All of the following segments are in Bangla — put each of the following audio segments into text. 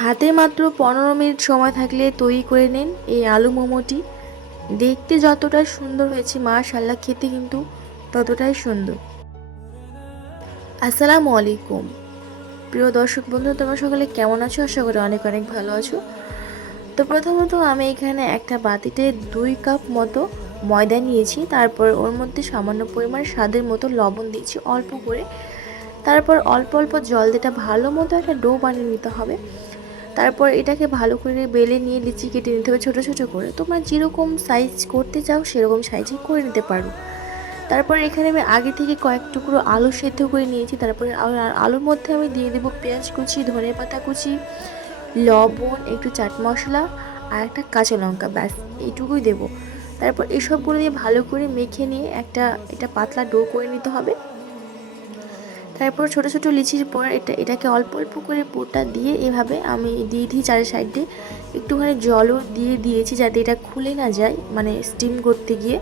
হাতে মাত্র 15 মিনিট সময় থাকলে তৈরি করে নিন এই আলু মোমোটি। দেখতে যতটা সুন্দর হয়েছে মাশাআল্লাহ খেতে কিন্তু ততটাই সুন্দর। আসসালামু আলাইকুম প্রিয় দর্শক বন্ধু, তোমরা সকলে কেমন আছো? আশা করি অনেক অনেক ভালো আছো। তো প্রথমত আমি এখানে একটা বাটিতে 2 কাপ মতো ময়দা নিয়েছি। তারপর ওর মধ্যে সামান্য পরিমাণ স্বাদের মতো লবণ দিয়েছি অল্প করে। তারপর অল্প অল্প জল দিয়ে ভালো মতো একটা ডো বানিয়ে নিতে হবে। তারপর এটাকে ভালো করে বেলে নিয়ে লিচি কেটে নিতে হবে ছোটো ছোটো করে। তোমরা যেরকম সাইজ করতে চাও সেরকম সাইজে করে নিতে পারো। তারপর এখানে আমি আগে থেকে কয়েক টুকরো আলু সেদ্ধ করে নিয়েছি। তারপরে আলুর মধ্যে আমি দিয়ে দেবো পেঁয়াজ কুচি, ধনেপাতা কুচি, লবণ, একটু চাট মশলা আর একটা কাঁচা লঙ্কা, ব্যাস এইটুকুই দেবো। তারপর এসবগুলো দিয়ে ভালো করে মেখে নিয়ে এটা পাতলা ডো করে নিতে হবে। তারপর ছোট ছোট লিচির পর এটাকে অল্প অল্প করে পুরটা দিয়ে এভাবে আমি দিয়ে দিই চারি সাইডে। একটুখানি জলও দিয়ে দিয়েছি যাতে এটা খুলে না যায়, মানে স্টিম করতে গিয়ে।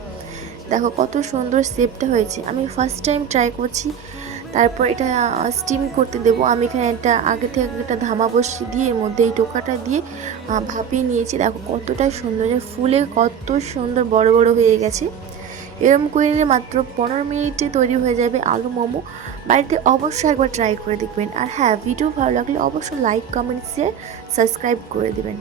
দেখো কত সুন্দর শেপটা হয়েছে, আমি ফার্স্ট টাইম ট্রাই করছি। তারপর এটা স্টিম করতে দেবো। আমি এখানে আগে থেকে একটা ধামা বসিয়ে দিয়ে এর মধ্যে এই টোকাটা দিয়ে ভাপিয়ে নিয়েছি। দেখো কতটা সুন্দর ফুলে কত সুন্দর বড় বড় হয়ে গেছে। এরম করে নিলে মাত্র 15 মিনিটে তৈরি হয়ে যাবে আলু মোমো। বাড়িতে অবশ্যই একবার ট্রাই করে দেখবেন। আর হ্যাঁ, ভিডিও ভালো লাগলে অবশ্যই লাইক, কমেন্ট, শেয়ার, সাবস্ক্রাইব করে দেবেন।